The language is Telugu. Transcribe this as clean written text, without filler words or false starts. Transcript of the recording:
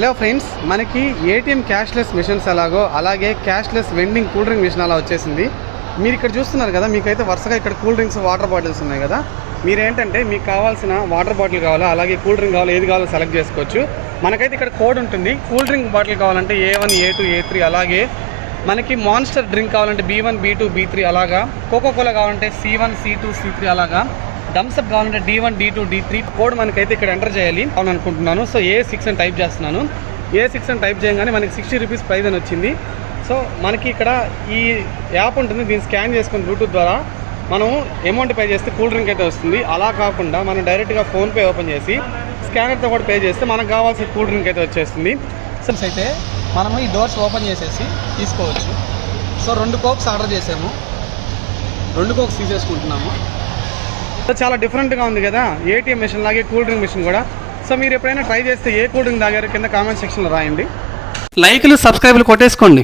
హలో ఫ్రెండ్స్, మనకి ఏటీఎం క్యాష్లెస్ మిషన్స్ ఎలాగో అలాగే cashless vending cool drink machine అలా వచ్చేసింది. మీరు ఇక్కడ చూస్తున్నారు కదా, మీకైతే వరుసగా ఇక్కడ కూల్ డ్రింక్స్ వాటర్ బాటిల్స్ ఉన్నాయి కదా. మీరేంటంటే మీకు కావాల్సిన వాటర్ బాటిల్ కావాలా అలాగే కూల్ డ్రింక్ కావాలా ఏది కావాలో సెలెక్ట్ చేసుకోవచ్చు. మనకైతే ఇక్కడ కోడ్ ఉంటుంది. కూల్ డ్రింక్ బాటిల్ కావాలంటే A1 A2 A3 అలాగే మనకి మాన్స్టర్ డ్రింక్ కావాలంటే B1 B2 B3 అలాగా, కోకోకోలా కావాలంటే C1 C2 C3 అలాగా, థమ్స్అప్ కావాలంటే D1 D2 D3. కోడ్ మనకైతే ఇక్కడ ఎంటర్ చేయాలి అని అనుకుంటున్నాను. సో A6 అని టైప్ చేస్తున్నాను. A6 అని టైప్ చేయగానే మనకి 60 రూపీస్ ప్రైజ్ అని వచ్చింది. సో మనకి ఇక్కడ ఈ యాప్ ఉంటుంది, దీన్ని స్కాన్ చేసుకుని బ్లూటూత్ ద్వారా మనం అమౌంట్ పే చేస్తే కూల్ డ్రింక్ అయితే వస్తుంది. అలా కాకుండా మనం డైరెక్ట్గా ఫోన్పే ఓపెన్ చేసి స్కానర్తో కూడా పే చేస్తే మనకు కావాల్సిన కూల్ డ్రింక్ అయితే వచ్చేస్తుంది. సో అయితే మనము ఈ డోర్స్ ఓపెన్ చేసేసి తీసుకోవచ్చు. సో 2 కోక్స్ ఆర్డర్ చేసాము, 2 కోక్స్ తీసేసుకుంటున్నాము. సో చాలా డిఫరెంట్గా ఉంది కదా, ఏటీఎం మిషన్ లాగే కూల్ డ్రింక్ మిషన్ కూడా. సో మీరు ఎప్పుడైనా ట్రై చేస్తే ఏ కూల్ డ్రింక్ తాగారు కింద కామెంట్ సెక్షన్లో రాయండి. లైక్లు సబ్స్క్రైబ్లు కొట్టేసుకోండి.